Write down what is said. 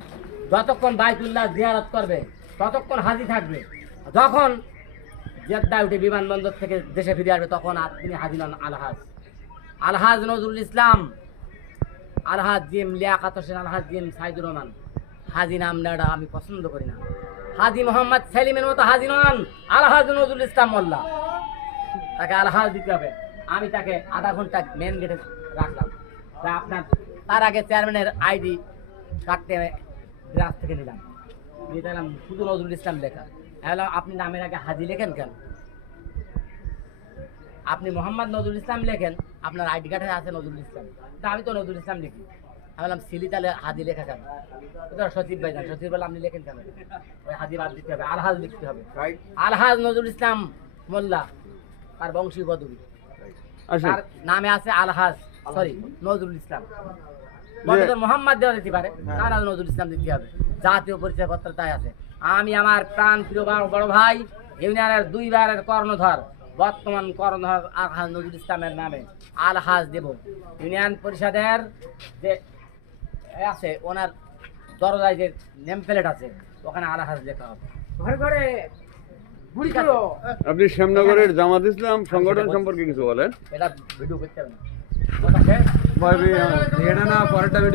পারে। যতক্ষণ বাইতুল্লাহ জিয়ারত করবে ততক্ষণ হাজি থাকবে। যখন জেদ্দা উঠে বিমানবন্দর থেকে দেশে ফিরে আসবে তখন তিনি হাজি নন আলহাজ। আলহাজ নজরুল ইসলাম, আলহাজ জিএম লিয়াকাত হোসেন, আলহাজ জিএম সাইদুর রহমান। হাজি নামটা আমি পছন্দ করি না। হাজি মোহাম্মদ সেলিমের মতো হাজি নন আলহাজ নজরুল ইসলাম মোল্লা। তাকে আলহাজ দিতে হবে। আমি তাকে আধা ঘন্টা মেন গেটে রাখলাম। তা আপনার তার আগে চেয়ারম্যানের আইডি কাটতে ব্রাঞ্চ থেকে নিলাম, নিয়ে দেখলাম শুধু নজরুল ইসলাম লেখা। বললাম আপনি নামের আগে হাজি লেখেন কেন? আপনি মোহাম্মদ নজরুল ইসলাম লেখেন, আপনার আইডি কার্ডে আছে নজরুল ইসলাম, তা আমি তো নজরুল ইসলাম লিখি। আমি বললাম সিলি তাহলে হাজি লেখা কেন? সচিব ভাই যান, সচিব বলে আপনি লেখেন কেন? ওই হাজি বাদ দিতে হবে, আলহাজ লিখতে হবে। আলহাজ নজরুল ইসলাম মোল্লা, তার বংশী বদবী, তার নামে আছে আলহাজ, সরি নজরুল ইসলাম। মোহাম্মদ দেওয়া দিতে পারে, তার নজরুল ইসলাম দিতে হবে। জাতীয় পরিচয় পত্র তাই আছে। আমি আমার প্রাণ প্রিয় বড় ভাই ইউনিয়নের 2 বারের কর্ণধর, বর্তমান কর্ণধর আলহাজ নজরুল ইসলামের নামে আলহাজ দেব। ইউনিয়ন পরিষদের যে আছে ওনার দরজায় যে নেম প্লেট আছে ওখানে আলহাজ লেখা হবে। ঘরে ঘরে আপনি শ্যামনগরের জামাত ইসলাম সংগঠন সম্পর্কে কিছু বলেন। এটা ভিডিও করতে হবে না। ভাই এটা না পরেরটা ভিডিও